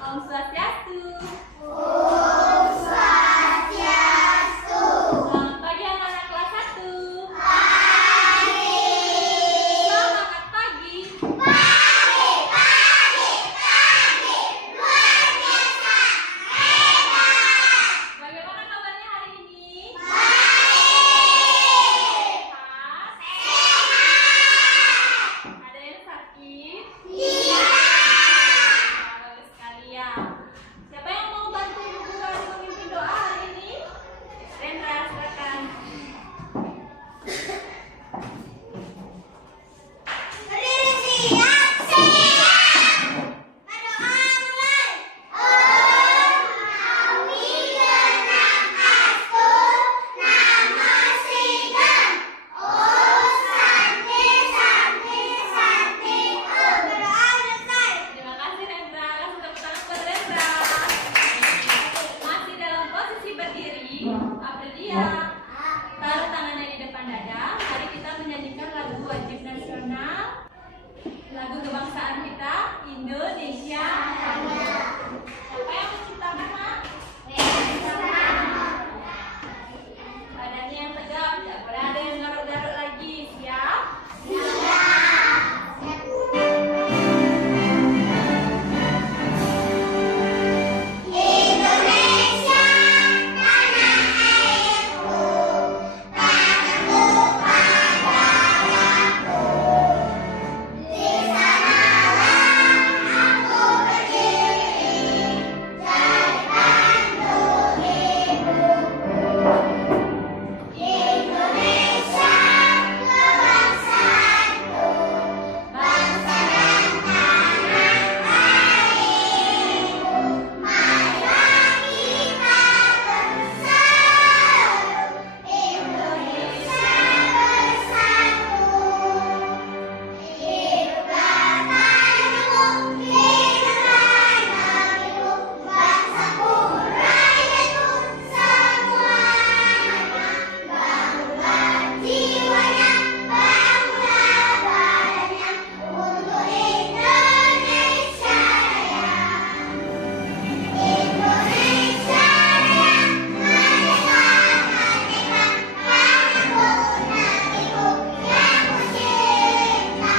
Om Swastiastu. Om Swastiastu. Selamat pagi anak-anak kelas 1. Pagi. Semangat pagi. Pagi, pagi, pagi. Luar biasa. Hebat. Bagaimana kabarnya hari ini? Baik. Sehat? Sehat. Ada yang sakit? Tidak. Bagus sekali ya. Siapa yang mau bantu Ibu Guru Ali memimpin doa hari ini? Rendra, silakan. Berdiri siap, siap. Berdoa mulai. Om Kami Astu Nama Sigan. Om Santi Santi Santi. Berdoa selesai. Terima kasih Rendra. Kasih tepuk tangan buat Rendra. Masih dalam posisi berdiri. Aprilia. Taruh tangannya di depan dada. Mari kita menyanyikan lagu wajib nasional, lagu kebangsaan kita, Indonesia Raya. Siapa yang menciptakan, Mak? Badannya yang tegap, tidak boleh ada yang garuk-garuk lagi. Siap? Indonesia tanah airku, tanahku padaku. Di sanalah aku berdiri, jadi pandu ibuku. Indonesia kebangsaanku, bangsa dan tanah airku. Marilah kita bersatu, Indonesia bersatu. Hiduplah tanahku, hiduplah negeriku, bangsaku, rakyatku semuanya. Bangunlah jiwanya, bangunlah badannya untuk Indonesia Raya. Indonesia Raya, merdeka, merdeka, tanahku, negeriku yang ku cinta.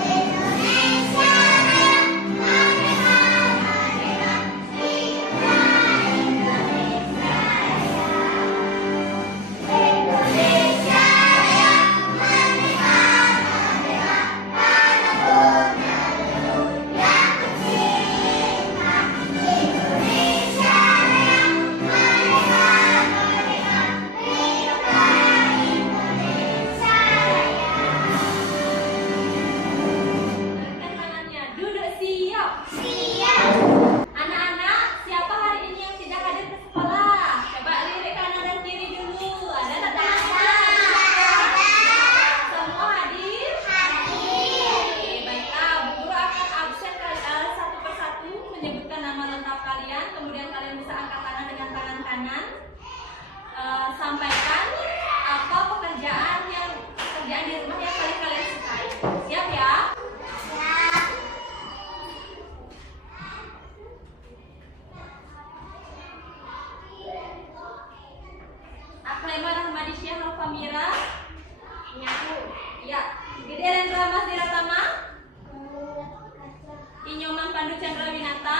Indonesia Raya, merdeka, merdeka, hiduplah Indonesia Raya. Indonesia Raya, merdeka, merdeka, tanahku, negeriku yang ku cinta. Indonesia Raya, merdeka, merdeka, hiduplah Indonesia Raya. Berikan tangannya. Duduk siap. Siap. Anak-anak, siapa hari ini yang tidak hadir ke sekolah? Coba lirik kanan dan kiri dulu. Ada tak tangannya? Semua hadir? Oke, baiklah. Bu Guru akan absen satu persatu menyebutkan nama lengkap kalian. Kemudian kalian bisa angkat tangan dengan tangan kanan. Sampaikan apa pekerjaan di rumah yang paling kalian sukai. Siap ya? Akhlema Rahmadisya Nurfamira. Inyaku. Ya. Gede Rendra Mas Diratama. Inyoman Pandu Chandra Winata.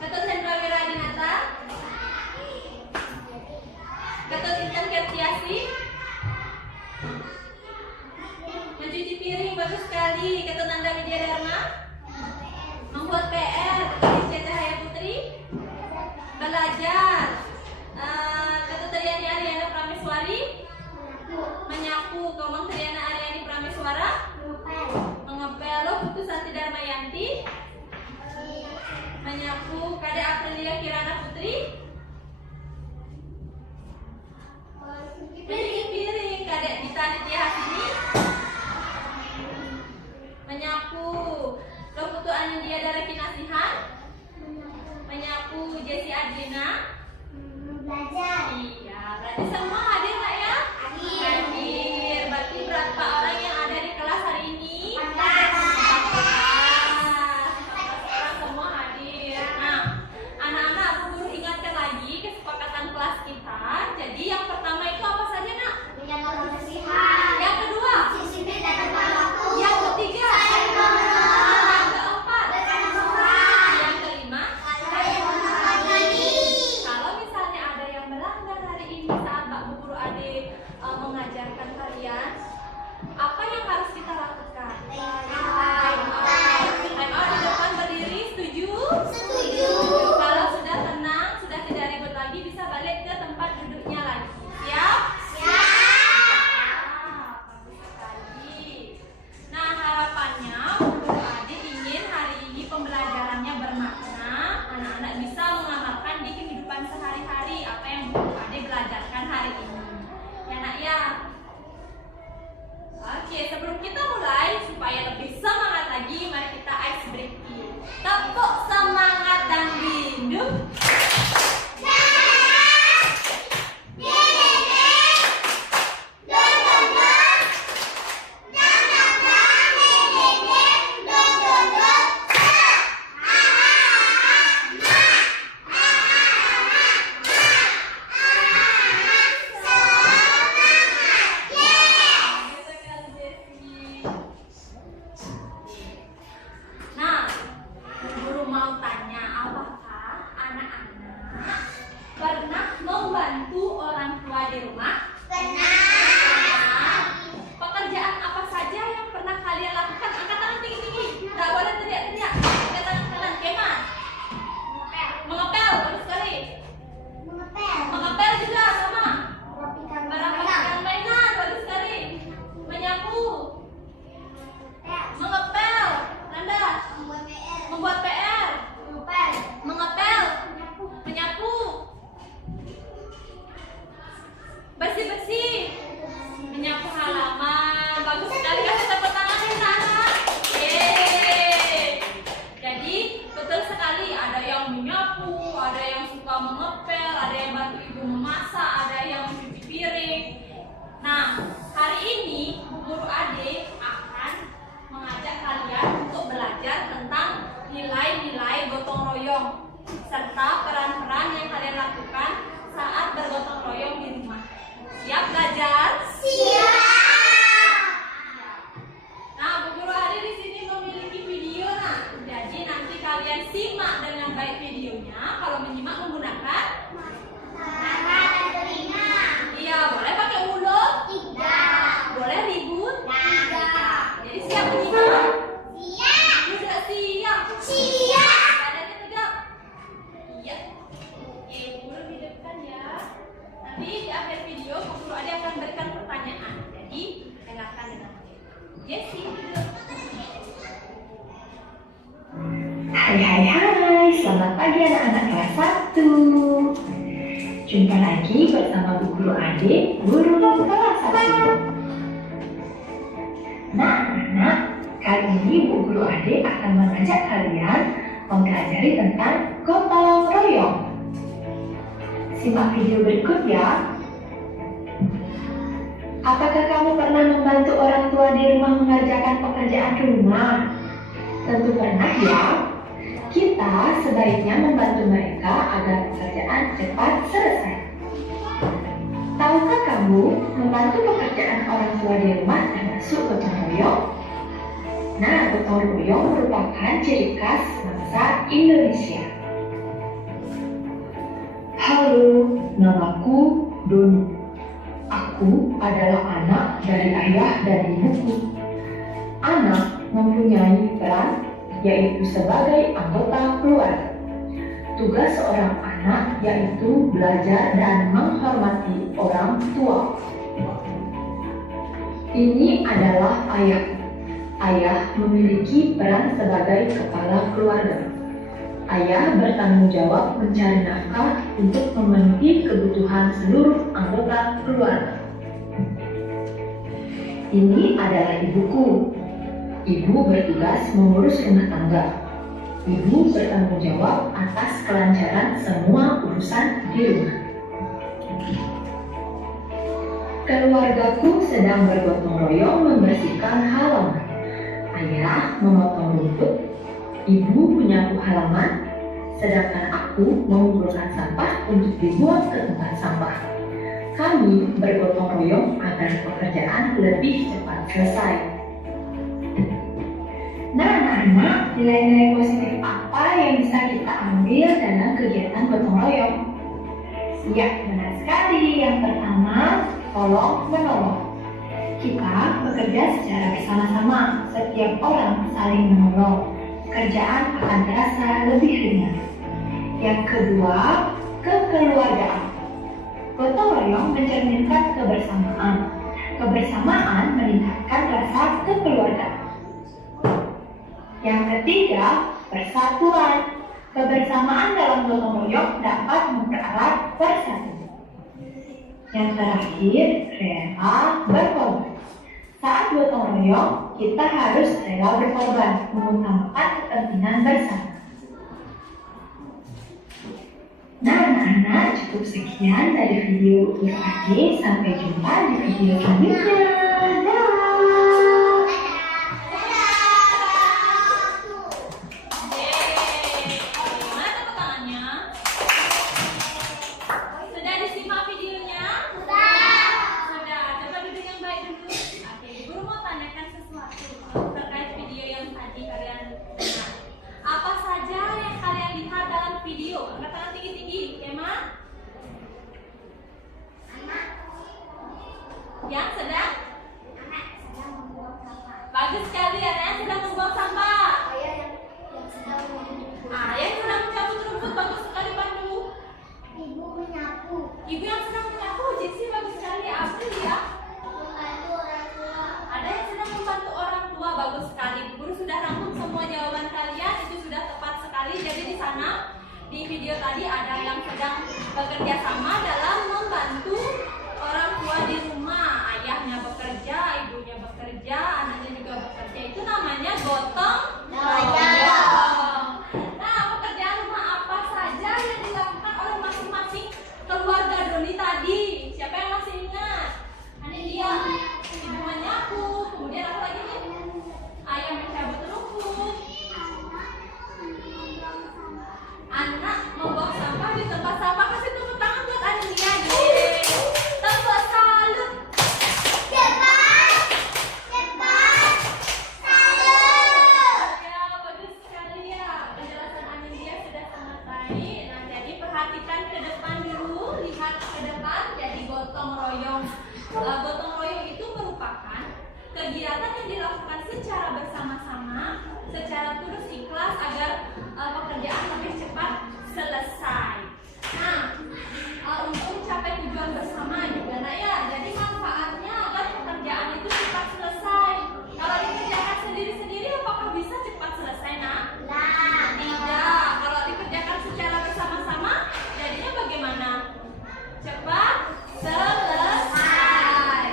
Ketut Hendra Wiradinata. Ketut Intan Kertiasi. Mencuci piring bagus sekali. Ketut Nanda Widya Dharma. Membuat PR. Ketut Cahaya Putri. Belajar. Ketut Triani Ariana Prameswari. Menyapu. Komang Triana Ariani Prameswara. Mengepel. Lo Putu Santi Darmayanti. Menyapu. Kadek Aprilia Kirana Putri. Mencuci piring. Kadek Dita Nitya Hasini. Menyapu. Lo Putu Anindya Daraki Nasihan. Menyapu. Jesse Adrina. Belajar. Iya, berarti semua hadir nggak ya? Hadir. Berarti berapa orang yang ada di kelas hari ini? 14. 14 orang. Semua Tepuk semangat dan hidup. Nah, guru mau tanya, apakah anak-anak pernah membantu orang tua di rumah? Pernah. Pekerjaan apa saja yang pernah kalian lakukan? Angkat tangan tinggi-tinggi. Nggak boleh teriak-teriak. Angkat tangan kanan. Keman. Mengepel. Bagus sekali. Mengepel juga sama. Merapikan mainan. Bagus sekali. Menyapu. Mengepel. Nanda. Membuat PR. Mengepel. Menyapu. Bersih-bersih. Menyapu halaman. Bagus sekali. Kasih tepuk tangan ya Nana. Yeay. Jadi betul sekali, ada yang menyapu, ada yang suka mengepel, ada yang bantu ibu memasak, ada yang mencuci piring. Nah, hari ini Bu Guru Ade akan mengajak kalian untuk belajar tentang nilai-nilai gotong royong serta peran-peran yang kalian lakukan saat bergotong royong di rumah. Siap belajar? Nah, Bu Guru Ade di sini memiliki video. Nah, jadi nanti kalian simak dengan baik videonya. Kalau menyimak menggunakan, iya, boleh pakai mulut, boleh ribut. Jadi siap menyimak? Sudah siap. Badannya tegak. Iya. Oke, Bu Guru hidupkan ya. Nanti di akhir video Bu Guru Ade akan berikan pertanyaan. Jadi dengarkan dengan baik. Jessie, hidup. Hai, selamat pagi anak-anak kelas 1. Jumpa lagi bersama Bu Guru Ade, guru kelas 1. Nah anak-anak, kali ini Bu Guru Ade akan mengajak kalian mempelajari tentang gotong royong. Simak video berikut ya. Apakah kamu pernah membantu orang tua di rumah mengerjakan pekerjaan rumah? Tentu pernah ya. Kita sebaiknya membantu mereka agar pekerjaan cepat selesai. Tahukah kamu membantu pekerjaan orang tua di rumah termasuk gotong royong? Nah, gotong royong merupakan ciri khas bangsa Indonesia. Halo, namaku Doni. Aku adalah anak dari ayah dan ibuku. Anak mempunyai peran yaitu sebagai anggota keluarga. Tugas seorang anak yaitu belajar dan menghormati orang tua. Ini adalah ayah. Ayah memiliki peran sebagai kepala keluarga. Ayah bertanggung jawab mencari nafkah untuk memenuhi kebutuhan seluruh anggota keluarga. Ini adalah ibuku. Ibu bertugas mengurus rumah tangga. Ibu bertanggung jawab atas kelancaran semua urusan di rumah. Keluargaku sedang bergotong royong membersihkan halaman. Ayah memotong rumput, ibu menyapu halaman, sedangkan aku mengumpulkan sampah untuk dibuang ke tempat sampah. Kami bergotong royong agar pekerjaan lebih cepat selesai. Nah anak-anak, nilai-nilai positif apa yang bisa kita ambil dalam kegiatan gotong royong? Ya, benar sekali. Yang pertama, tolong menolong. Kita bekerja secara bersama-sama. Setiap orang saling menolong. Kerjaan akan terasa lebih ringan. Yang kedua, kekeluargaan. Gotong royong mencerminkan kebersamaan. Kebersamaan meningkatkan rasa kekeluargaan. Yang ketiga, persatuan. Kebersamaan dalam gotong royong dapat mempererat persatuan. Yang terakhir, rela berkorban. Saat gotong royong, kita harus rela berkorban, mengutamakan kepentingan bersama. cukup sekian dari video Guru Ade. Sampai jumpa di video selanjutnya. Dadah. Yeay. Mana tepuk tangannya? Sudah disimak videonya? Sudah. Coba duduk yang baik dulu. Oke, Guru mau tanyakan sesuatu terkait video yang tadi kalian dengar. Apa saja yang kalian lihat dalam video? Angkat tangan tinggi-tinggi. Emma? Yang sedang? Bagus sekali ya, yang sedang membuang sampah. Yang sedang mencabut rumput. Bagus sekali, Pandu. Ibu yang sedang menyapu. Jesse, bagus sekali. April ya. Ada yang sedang membantu orang tua. Bagus sekali. Guru sudah rangkum semua jawaban kalian. Itu sudah tepat sekali. Jadi di sana di video tadi ada yang sedang bekerja sama dalam membantu orang tua di rumah. Ayahnya bekerja, ibunya bekerja, anaknya juga bekerja. Itu namanya gotong royong. Nah, pekerjaan rumah apa saja yang dilakukan oleh masing-masing keluarga Doni tadi? Siapa yang masih ingat? Ini dia. Ibu menyapu, kemudian apa lagi nih? Ayah mencabut rumput. Anak membuang sampah di tempat sampah. Kasih tepuk tangan buat Anulia. Tepuk salut. Ya, bagus sekali ya. Penjelasan Anulia sudah sangat baik. Nah, jadi perhatikan ke depan dulu. Lihat ke depan. Jadi gotong royong. Gotong royong itu merupakan kegiatan yang dilakukan secara bersama-sama, secara tulus ikhlas agar pekerjaan lebih cepat selesai. Nah, untuk mencapai tujuan bersama juga, nah ya, jadi manfaatnya agar pekerjaan itu cepat selesai. Kalau dikerjakan sendiri-sendiri, apakah bisa cepat selesai, nak? Tidak. Kalau dikerjakan secara bersama-sama, jadinya bagaimana? Cepat selesai.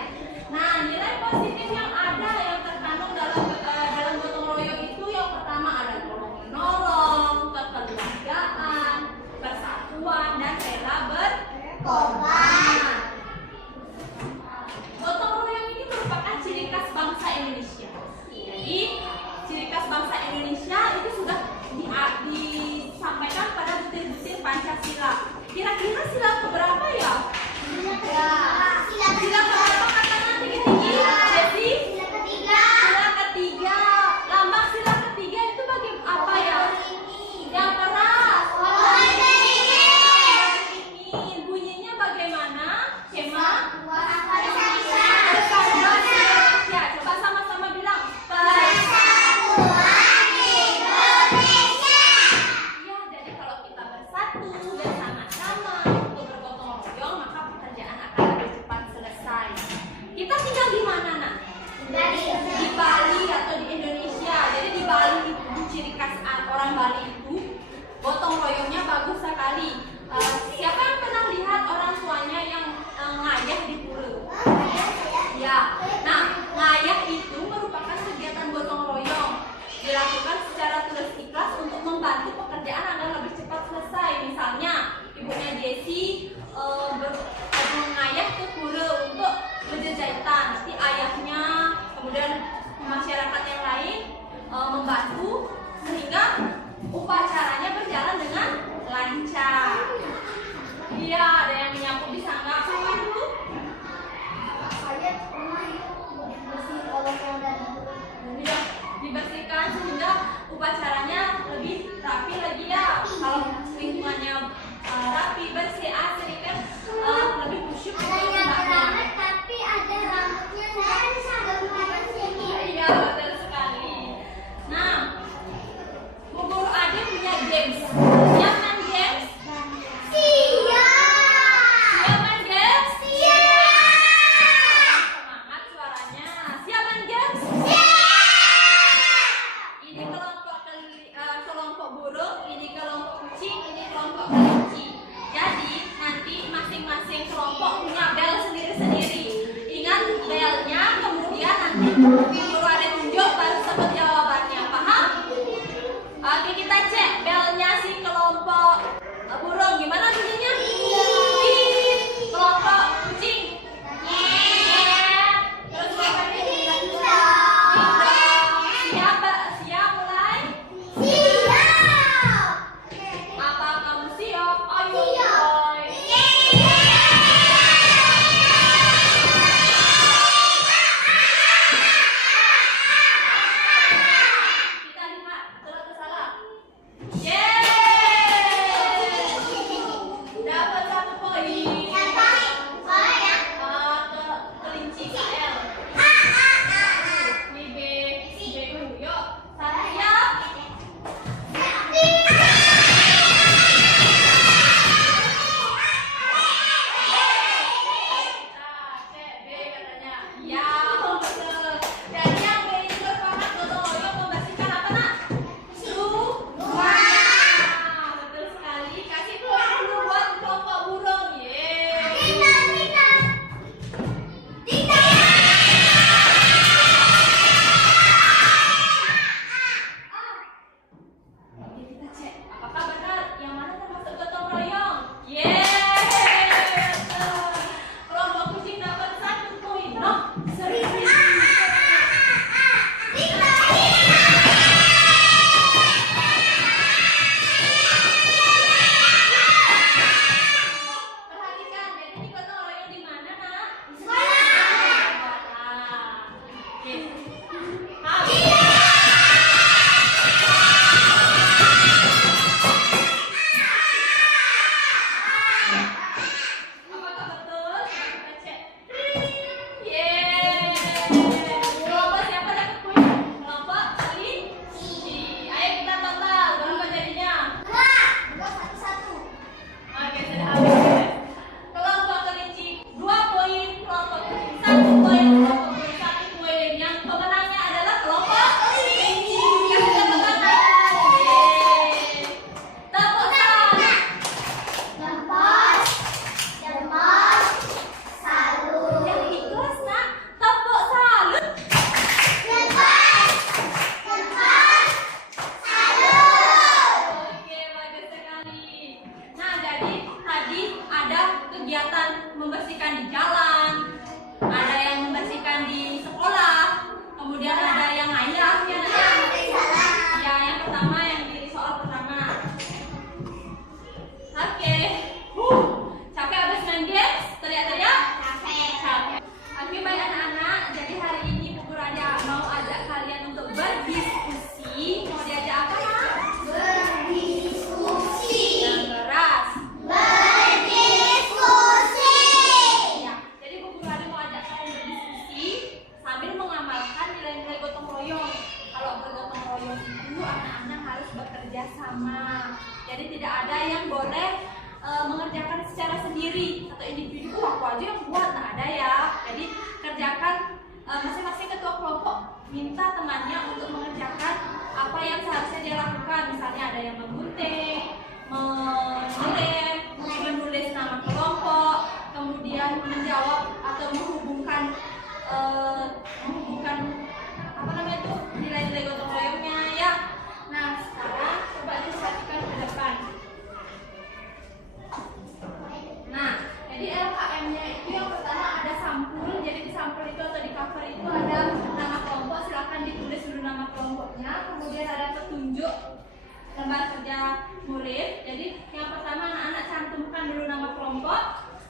Nah, nilai positif yang ada yang terkandung dalam gotong royong itu yang pertama ada tolong menolong, kekeluargaan, persatuan, dan rela berkorban. Gotong royong ini merupakan ciri khas bangsa Indonesia. Jadi, ciri khas bangsa Indonesia itu sudah disampaikan pada butir-butir Pancasila. Kira-kira sila keberapa ya? Sila keberapa katakan tinggi-tinggi? Jadi sila ketiga. Lambang sila ketiga itu bagi apa ya? Yang keras. Ini bunyinya bagaimana? Kema? Persatuan Indonesia. Coba sama-sama bilang. Iya, jadi kalau kita bersatu dan sama-sama untuk bergotong royong, maka pekerjaan akan lebih cepat selesai. Kita tinggal di mana, nak? Di Bali atau di Indonesia. Jadi di Bali itu ciri khas orang Bali itu gotong royongnya bagus sekali. Siapa yang pernah lihat orang tuanya yang ngayah di pura? Ya. Nah, ngayah itu merupakan kegiatan gotong royong dilakukan secara tulus ikhlas untuk membantu pekerjaan agar lebih cepat selesai. Misalnya, ibunya Desi mengayah ke pura untuk belajar jahitan. Nanti ayahnya, kemudian masyarakat yang lain membantu sehingga upaya bekerja sama. Jadi tidak ada yang boleh mengerjakan secara sendiri atau individu, aku aja yang buat, nggak ada ya. Jadi kerjakan, masing-masing ketua kelompok minta temannya untuk mengerjakan apa yang seharusnya dia lakukan. Misalnya ada yang menggunting, menulis nama kelompok, kemudian menjawab atau menghubungkan apa namanya itu, nilai-nilai gotong royongnya ya. Nah sekarang coba diperhatikan ke depan. Nah jadi LKM-nya itu yang pertama ada sampul. Jadi di sampul itu atau di cover itu ada nama kelompok, silakan ditulis dulu nama kelompoknya. Kemudian ada petunjuk lembar kerja murid. Jadi yang pertama anak-anak cantumkan dulu nama kelompok,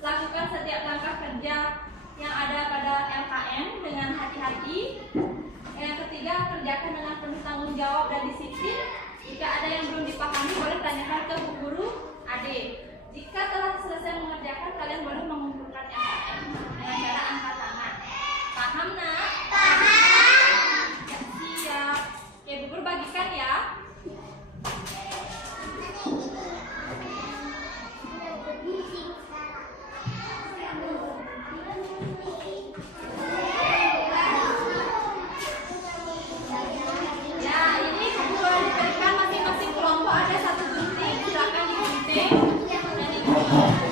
lakukan setiap langkah kerja yang ada pada LKM dengan hati-hati. Yang ketiga, kerjakan dengan penuh tanggung jawab dan disiplin. Jika ada yang belum dipahami, boleh tanyakan ke Bu Guru Ade. Jika telah selesai mengerjakan, kalian boleh mengumpulkan LKM dengan cara angkat tangan. Paham nak? Paham. Ya, siap. Oke, Bu Guru bagikan ya. Ya, ini boleh diberikan masing-masing kelompok ada satu gunting, silakan digunting dan digunting.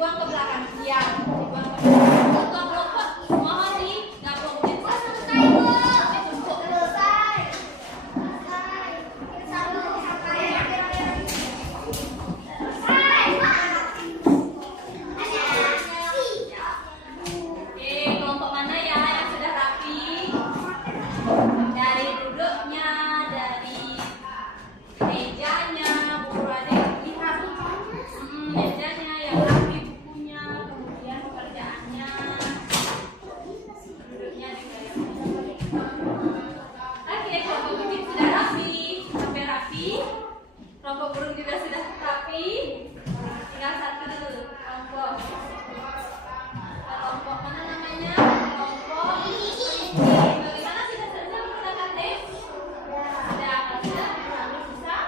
dibuang ke belakang. Iya, dibuang ke belakang. Ketua kelompok mohon digabung. Selesai, Bu. Ditumpuk. Selesai. Satu. Oke, kelompok mana ya yang sudah rapi? Dari duduknya, dari mejanya, Bu Ade lihat. Mejanya yang rapi, bukunya, kemudian pekerjaannya, duduknya juga yang oke, kelompok bikin sudah rapi, sampai rapi. Kelompok burung juga sudah rapi. Tinggal satu kelompok. Kelompok mana namanya? Kelompok kelinci. Bagaimana sudah selesai menggunakan tes? Sudah, kalau sudah lalu bisa?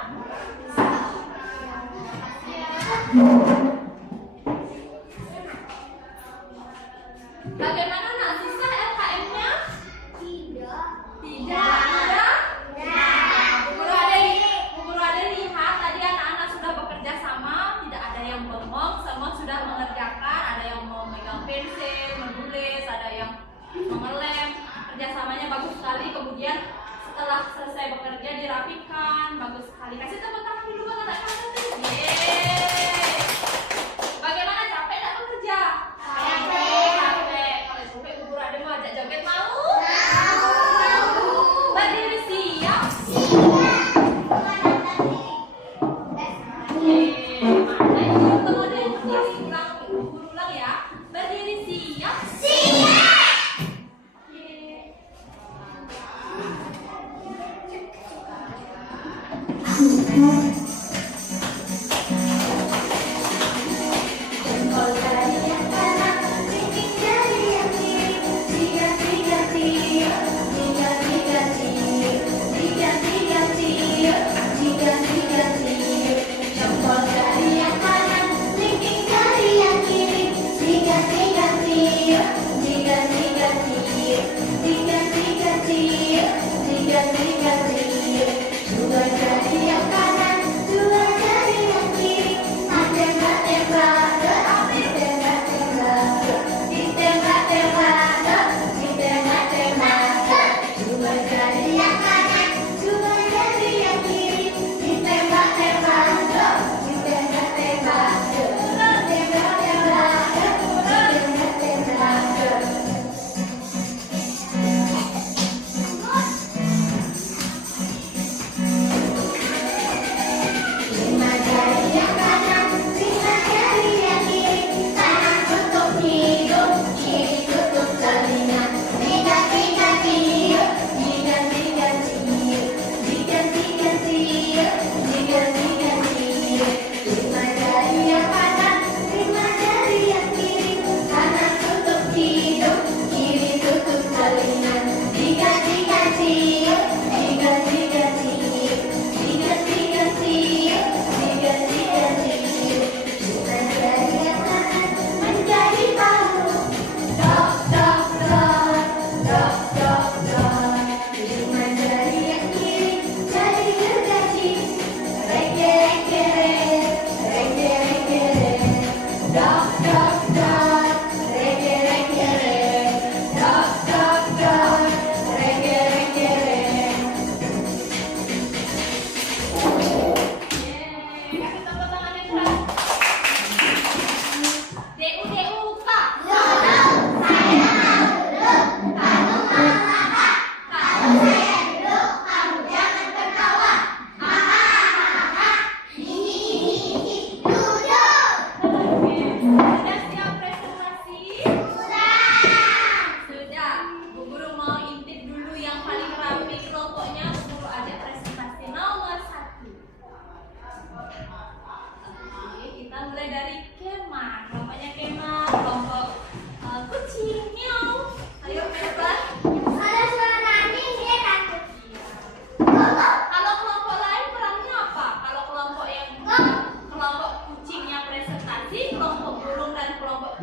Bagaimana nak? Susah LKM-nya? Tidak. Tidak. Bu Guru ada lihat tadi anak-anak sudah bekerja sama, tidak ada yang bengong, semua sudah mengerjakan, ada yang mau megang pensil, menulis, ada yang mengelem. Kerjasamanya bagus sekali. Kemudian setelah selesai bekerja dirapikan, bagus sekali. Kasih tepuk tangan dulu buat anak-anak tadi. Yeay. Bagaimana, capek tak bekerja? Capek. Kalau capek Bu Guru ada mau ajak joget mau? Berdiri siap. Mana itu kemudian berdiri ulang ya. Berdiri siap.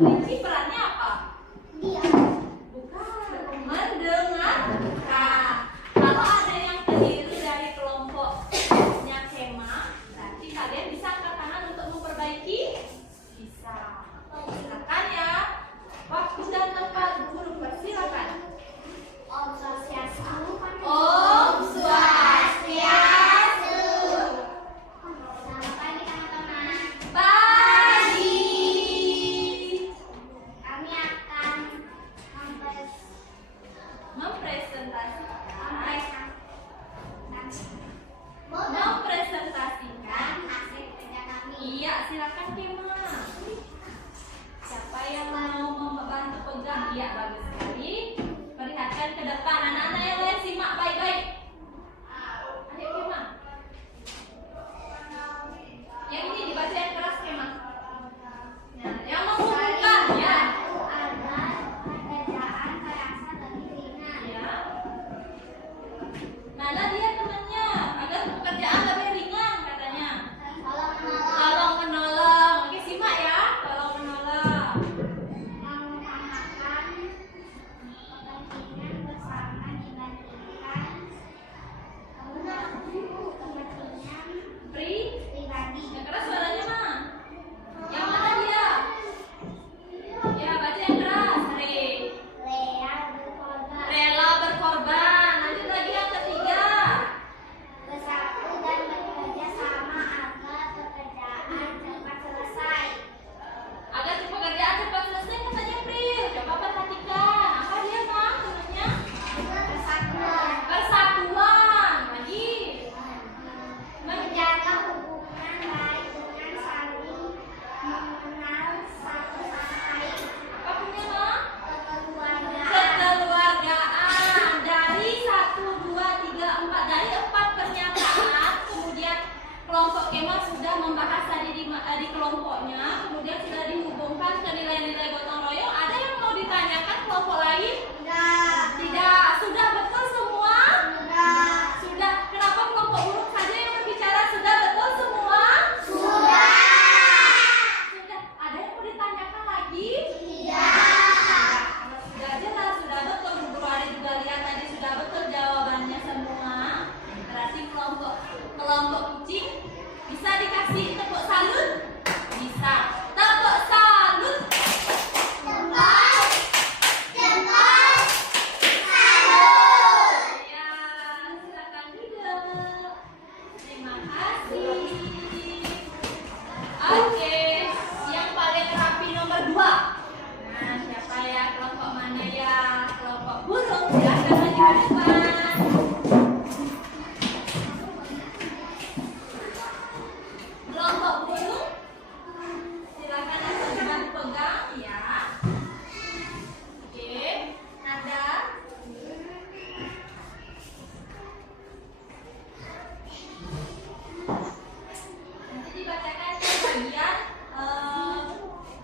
Kelinci perannya apa? Dia. Bukan, mendengarkan. Kalau ada yang keliru dari kelompoknya Kema, berarti kalian bisa angkat tangan untuk memperbaiki? Bisa.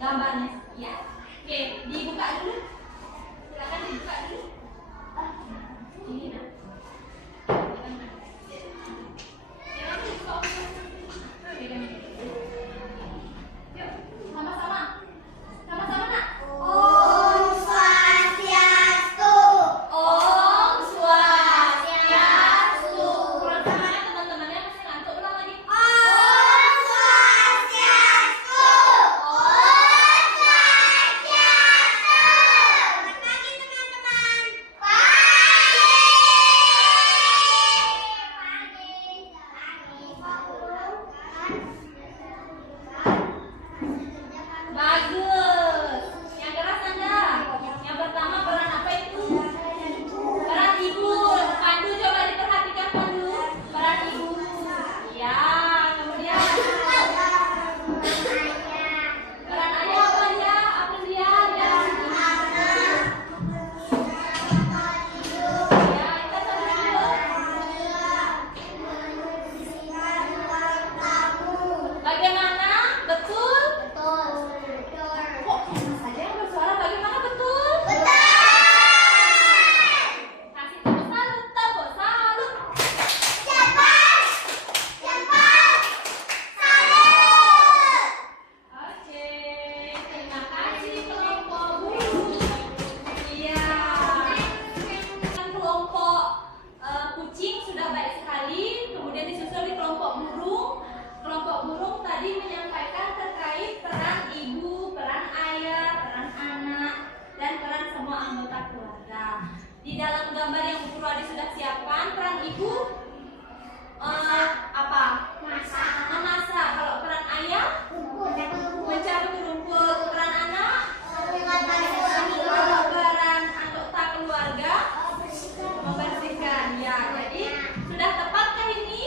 gambarnya ya. Oke, dibuka dulu. Silakan dibuka dulu. Ini nah. Yuk, sama-sama. Sama-sama nak. Om Swastiastu. Om Swastiastu. Kurang semangat teman-temannya masih ngantuk, ulang lagi. Om Swastiastu. Om Swastiastu. Selamat pagi teman-teman. Bagus. Yang keras Anda. Yang pertama peran apa itu? Peran ibu. Pandu coba diperhatikan Pandu. Peran ibu. Ya, kemudian peran ayah apa dia? Apa dia? Ya. Ya, kita sama dulu. Bagaimana? Betul? Kok sama saja yang bersuara? Bagaimana betul? Kasih tepuk salut, tepuk salut. Oke, terima kasih kelompok burung. Iya. Kelompok kucing sudah baik sekali. Kemudian disusul di kelompok burung. Kelompok burung tadi menyampaikan terkait peran ibu, peran ayah, peran anak, dan peran semua anggota keluarga. Di dalam gambar yang Bu Purwadi sudah siapkan, peran ibu apa? Memasak. Kalau peran ayah mencabut rumput. Peran anak, kalau peran anggota keluarga membersihkan. Ya, jadi sudah tepatkah ini?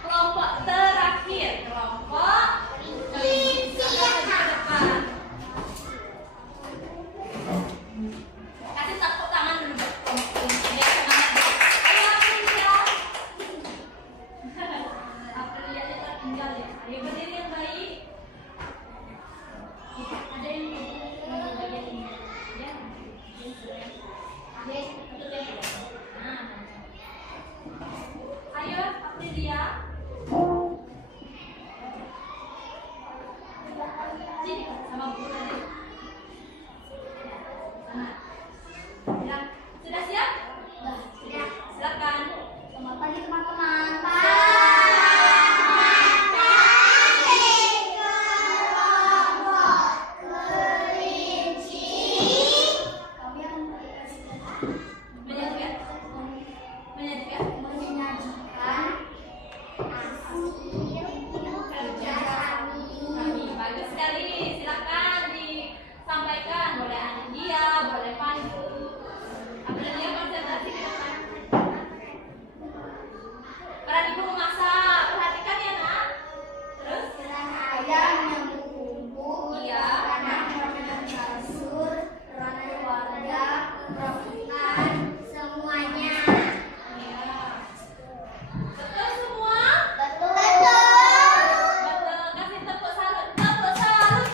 Kelompok terakhir, kelompok kelinci ke depan. Kasih tepuk tangan dulu buat kelompok kelinci. Biar semangat. Ayo Aprilia. Aprilia dia tertinggal ya. Ayo berdiri yang baik. Ada yang di bagian ini. Ya. Nah. Ayo Aprilia. Sini sama Bu tadi. Sana. Ya, sudah siap? Sudah. Silakan. Selamat pagi teman-teman. Kami akan Menyajikan. Menyajikan. menyajikan hasil kerja Kami bagus sekali. Silakan disampaikan. Boleh Anindya, boleh Pandu. Aprilia konsentrasi ke depan. Peran ibu memasak. Perhatikan ya nak. Terus. peran ayah menyambut bumbu, Iya. peran merapikan kasur, peran keluarga, merapikan semuanya. Iya. Betul semua? Betul. Betul. Kasih tepuk salut. Tepuk salut.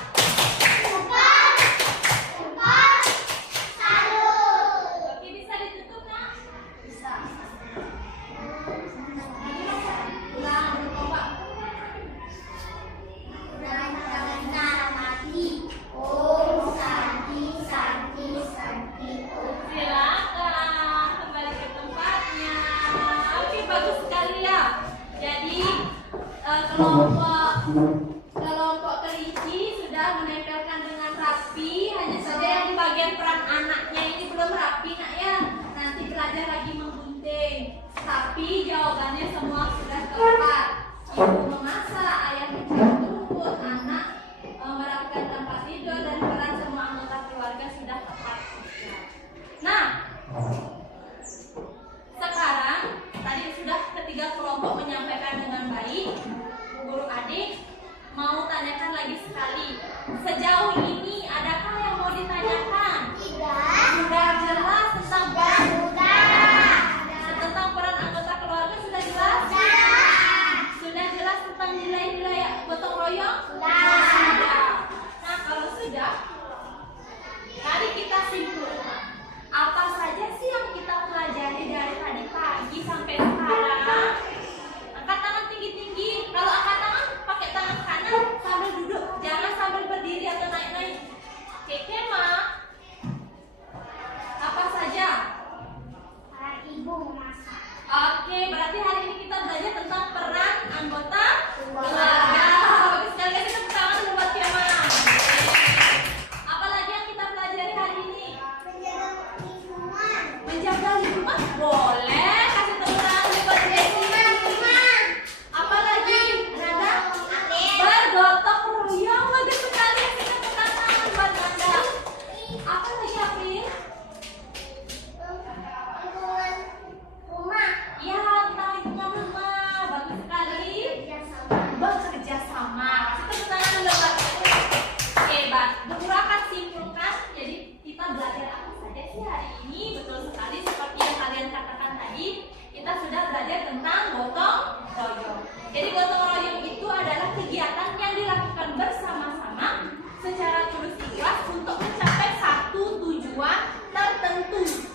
belajar tentang gotong royong. Jadi gotong royong itu adalah kegiatan yang dilakukan bersama-sama secara tulus ikhlas untuk mencapai satu tujuan tertentu.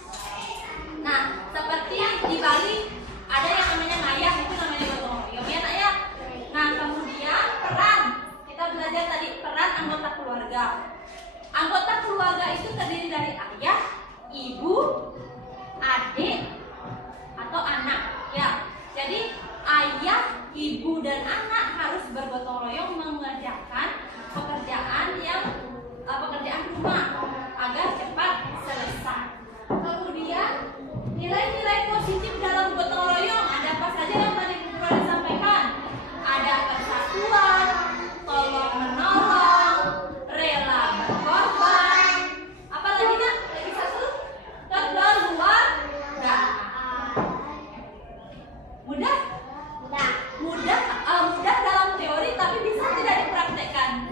Nah, seperti di Bali ada yang namanya ngayah, itu namanya gotong royong ya nak ya. Nah, kemudian peran, kita belajar tadi peran anggota keluarga. Anggota keluarga itu terdiri dari ayah, ibu, adik, atau anak ya. Jadi ayah, ibu, dan anak harus bergotong royong mengerjakan pekerjaan rumah agar cepat selesai. Kemudian nilai-nilai positif dalam gotong royong ada apa saja yang tadi Guru sampaikan? Ada persatuan, tolong menolong, rela berkorban. Apa lagi nak? Lagi satu, kekeluargaan. Mudah? Mudah dalam teori, tapi bisa tidak dipraktekkan?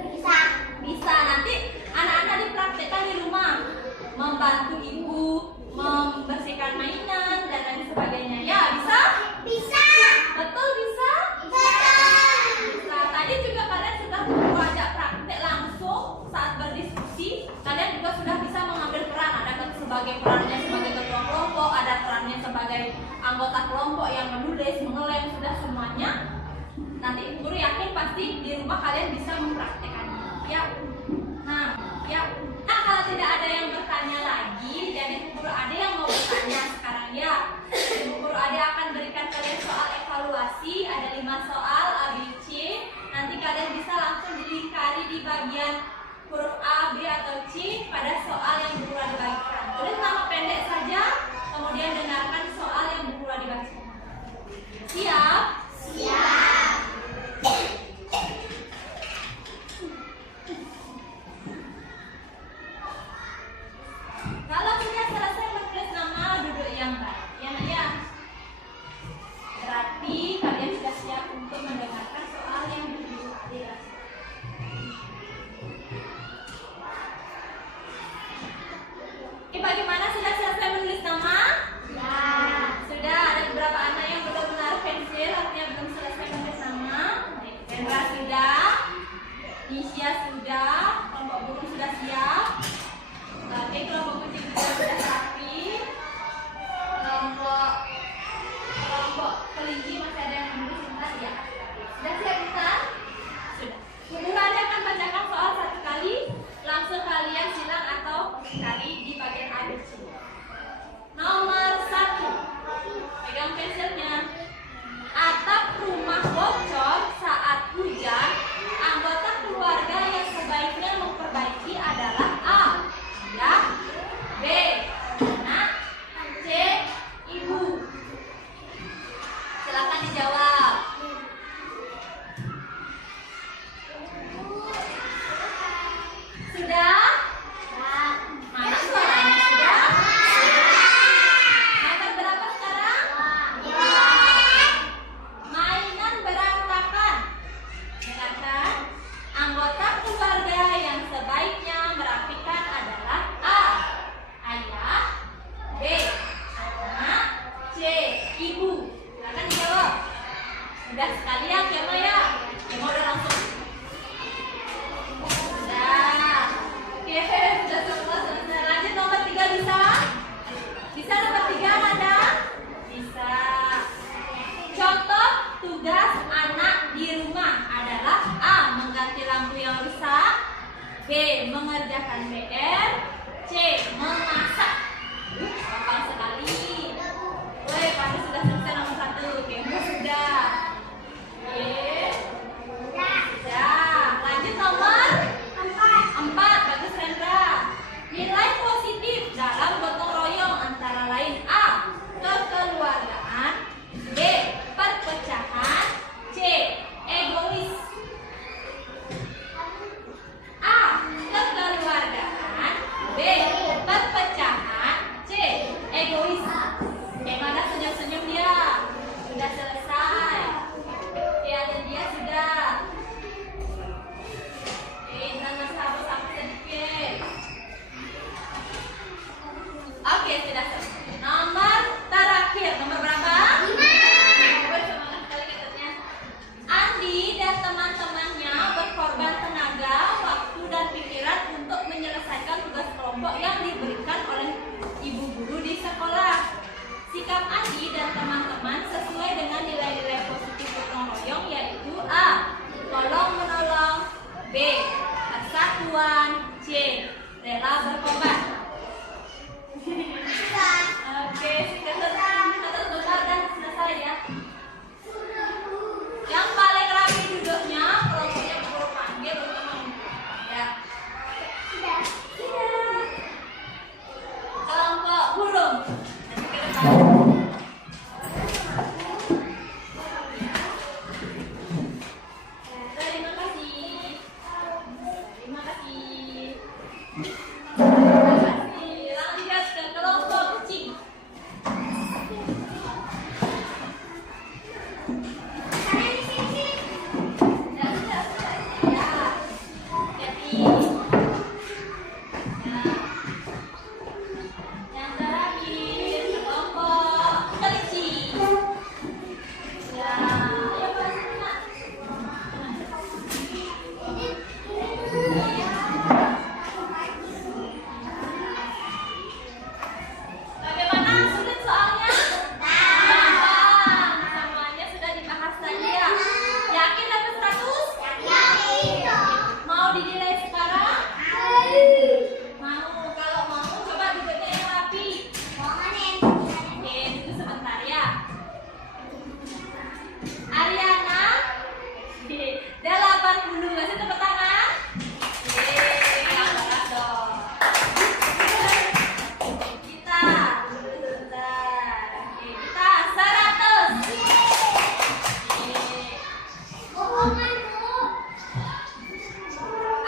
Bisa. Nanti anak-anak dipraktekkan di rumah, membantu ibu membersihkan mainan dan lain sebagainya. Ya, bisa? Betul, bisa? Bisa. Tadi juga kalian sudah ajak praktek langsung saat berdiskusi. Kalian juga sudah bisa mengambil peran. Ada sebagai perannya sebagai ketua kelompok, ada perannya sebagai anggota kelompok yang menulis, mengelem, sudah semuanya. Nanti guru yakin pasti di rumah kalian bisa mempraktekannya. Ya. Nah, kalau tidak ada yang bertanya lagi, jadi guru Ade yang mau bertanya sekarang ya. Guru Ade akan berikan kalian soal evaluasi, ada 5 soal A, B, C. Nanti kalian bisa langsung dilingkari di bagian huruf A, B, atau C pada soal yang guru Ade bagikan. Tulis nama pendek saja, kemudian dengarkan soal yang guru Ade bagikan. Siap? Kalau sudah selesai menulis nama, duduk yang baik. Ya nak ya. Berarti kalian sudah siap untuk mendengarkan soal yang guru Ade bagikan. Bagaimana, sudah selesai menulis nama? Sudah. Ada beberapa anak yang belum menaruh pensil, artinya belum selesai menulis nama. Hendra sudah, Nisha sudah, kelompok burung sudah siap. Oke, kelompok kucing sudah rapi. Kelompok kelinci masih ada yang menulis sebentar ya. Sudah siap kita? Sudah. Guru Ade akan bacakan soal satu kali, langsung kalian silang atau kali di bagian ABC. Nomor 1. Pegang pensilnya. Atap rumah bocor saat hujan. Anggota keluarga yang sebaiknya memperbaiki adalah A, ayah, B, anak, C, ibu. Silakan dijawab. Sudah? Mana suaranya sudah? Mainan berapa sekarang? Mainan berantakan. Dengarkan. Anggota keluarga yang sebaiknya merapikan adalah A, ayah, B, anak, C, ibu. Silakan dijawab. Sudah sekalian Kema ya? Kema udah langsung. Sudah. Oke, sudah semua selesai. Lanjut nomor 3 bisa? Bisa nomor 3 ada? Bisa. Contoh tugas anak di rumah adalah A, mengganti lampu yang rusak, B, mengerjakan PR, C, memasak. Hafal sekali. Woi, pasti sudah selesai nomor 1. Oke, sudah. Oke. Sudah. Lanjut nomor 4. Bagus Rendra. Nilai positif dalam gotong royong antara lain A, kekeluargaan, B, perpecahan, C, egois. A, kekeluargaan, B, perpecahan, Terima kasih. Lanjut ke kelompok kucing. Yang terakhir kelompok kelinci. Ya, ayo Pak Sina. Bagaimana sulit soalnya? Gampang. Semuanya sudah dibahas tadi ya. Yakin dapat 100? Mau dinilai sekarang? Mau. Kalau mau coba dibuatnya yang rapi. Oke, tunggu sebentar ya. Ariana 80. Kasih tepuk tangan. Yeay, dong. Kita sebentar. Oke, kita 100. Yeay.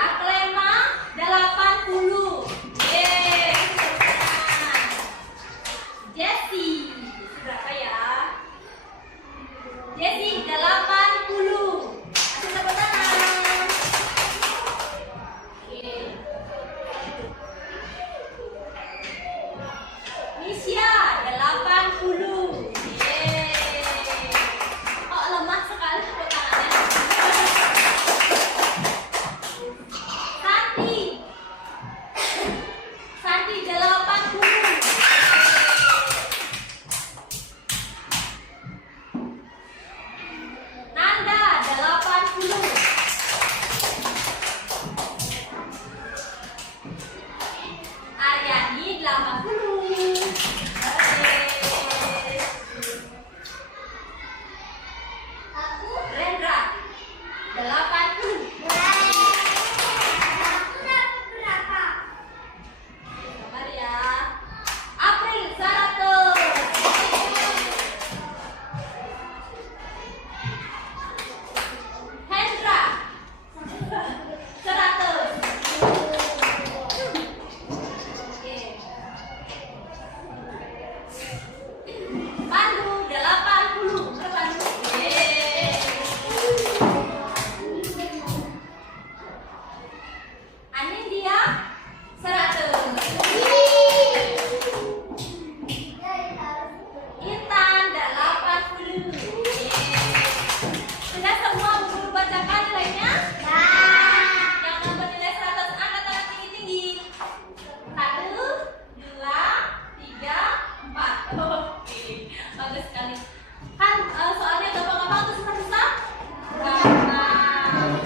Aklema 80. Yeay, tepuk tangan. Jessie berapa ya? Jessie 80. Kasih tepuk tangan. Oke. Misha 80. Yeay. Kok lemah sekali tepuk tangannya. Santi 80. Nanda 80. Aryani 80. Rendra 80. Sabar ya. April 100. Hendra 100. Oke. Pandu 80. Pandu. Yeay. Anindya 100. Intan 80. Sudah semua guru bacakan nilainya? Yang dapat nilai 100 angkat tangan tinggi-tinggi. 1, 2, 3, 4. Oke, bagus sekali. Kan soalnya gampang-gampang atau susah-susah? Gampang.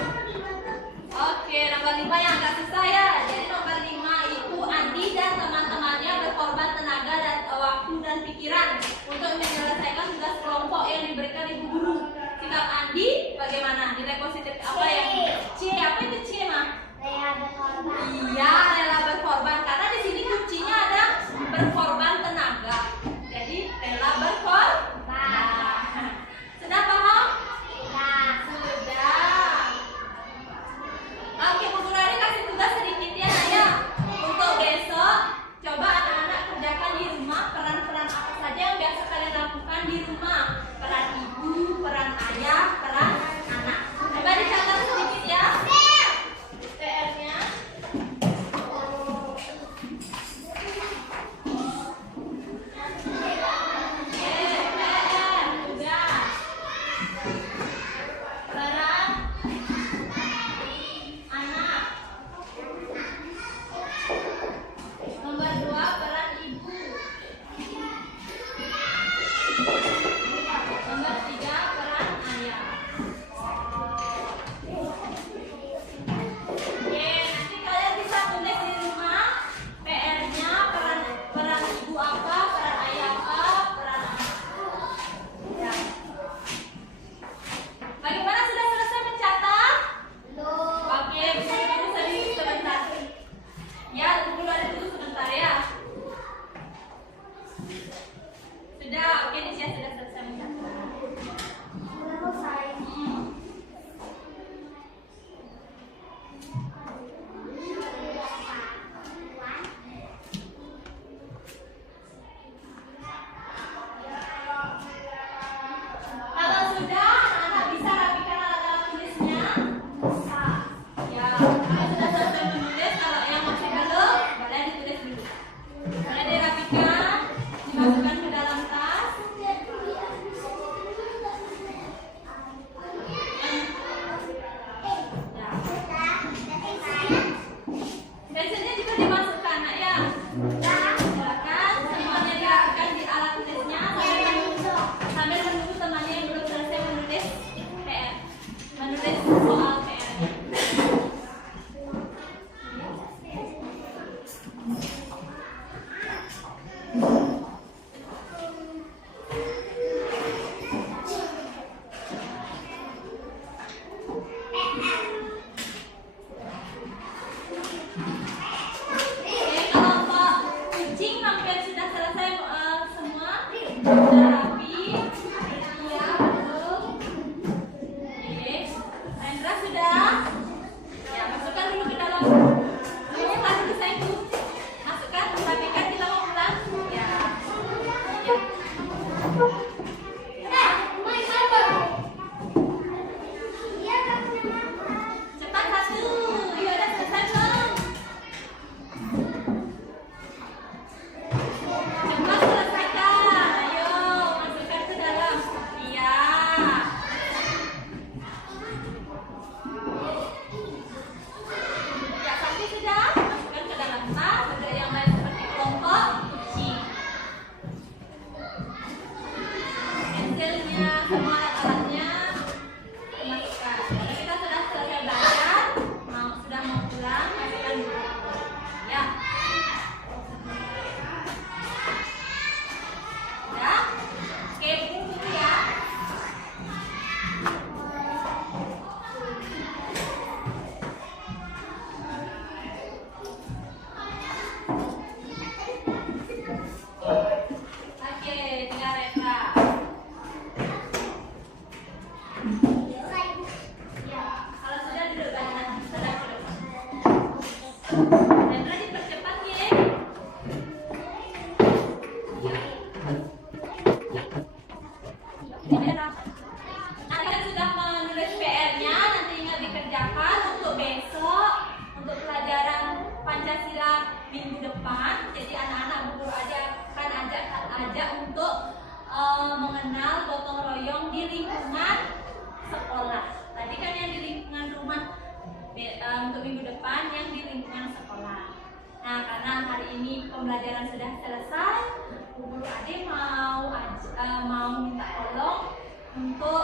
Oke, nomor 5 yang agak susah ya. Jadi nomor 5 itu Andi dan teman-temannya berkorban tenaga dan waktu dan pikiran untuk menyelesaikan tugas kelompok yang diberikan ibu guru. Sikap Andi bagaimana? Nilai positif apa ya? C. Apa itu C, Mah? Iya, rela berkorban. Karena di sini kuncinya ada berkorban tenaga. Jadi rela berkorban. Sudah paham? Sudah. Oke, Bu Guru Ari kasih tugas sedikit ya, Naya. Untuk besok, coba anak-anak kerjakan di rumah peran-peran apa saja yang biasa kalian lakukan di rumah. Peran ibu, peran ayah, peran anak. Coba dicatat sedikit ya. PR-nya. Bisa Sudah rapi? Iya, belum? Oke. Rendra sudah? Ya, masukkan dulu ke dalam. Kamu kan bisa itu. Masukkan, rapikan, kita mau pulang. Ya. Ya. Cepat satu. Ya udah selesai belum? Cepat selesaikan. Ayo, masukkan ke dalam. Iya. Ya, pasti sudah. Masukkan ke dalam tas. Ada yang lain seperti kelompok, kunci. Pensilnya, semua alat-alatnya dimasukkan. Jadi kita sudah selesai belajar. Sudah mau pulang, masukkan dulu. Ya. Ya. Oke, tunggu ya. Oke, tinggal Rendra. Ya, kalau sudah duduk banyak, sudah duduk. Rendra dipercepat ya. Nah, kita sudah menulis PR-nya, nanti ingat dikerjakan untuk besok, untuk pelajaran Pancasila minggu depan. Jadi anak-anak guru akan ajak untuk mengenal gotong royong di lingkungan sekolah. Tadi kan yang di lingkungan rumah, untuk minggu depan yang di lingkungan sekolah. Nah, karena hari ini pembelajaran sudah selesai, guru adik mau minta tolong untuk